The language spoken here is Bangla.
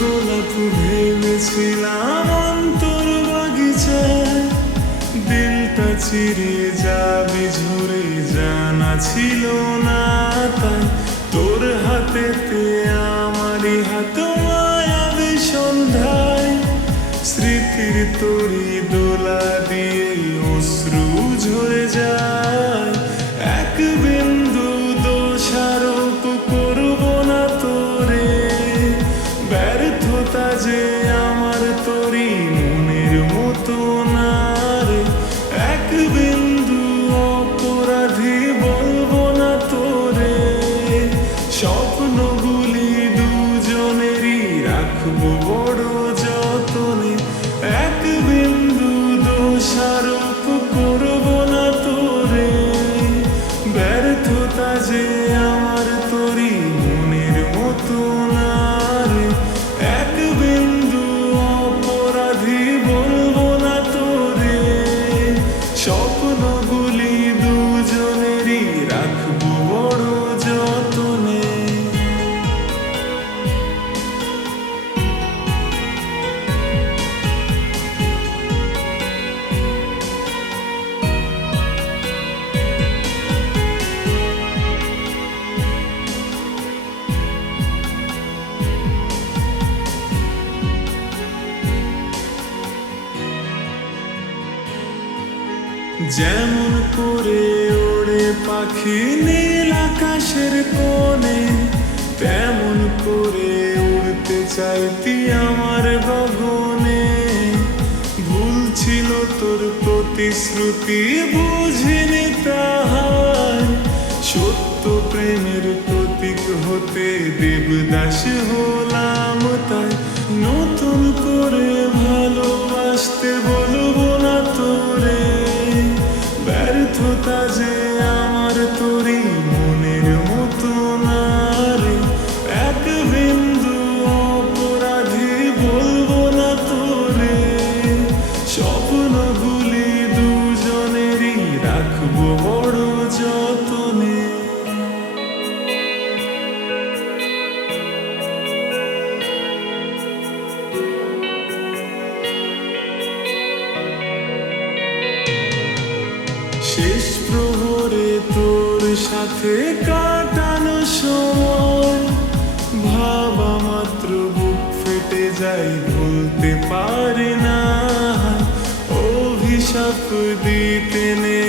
গোলাপ ভেবেছিলাম অন্তর বাগিচায় দিলটা চিরে যাবে, ঝরে জানা ছিল না তাই। তোর হাতেতে আমারই হাত মায়াবী সন্ধ্যায়। স্মৃতির তরি দোলা দিয়ে অশ্রু ঝরে যায়। এক বিন্দু দোষারোপ করব না তোরে। ব্যর্থতা যে আমার তোরি মনের মতো। যেমন করে ওড়ে পাখি নীল আকাশের কোণে, তেমন করে উড়তে চাইতি আমার গগনে। ভুল ছিল তোর প্রতিশ্রুতি বুঝিনি তোর সাথে কাটানো সময়, ভাবা মাত্র বুক ফেটে যাই ভুলতে পারে না। অভিশাপ দিতে নেই।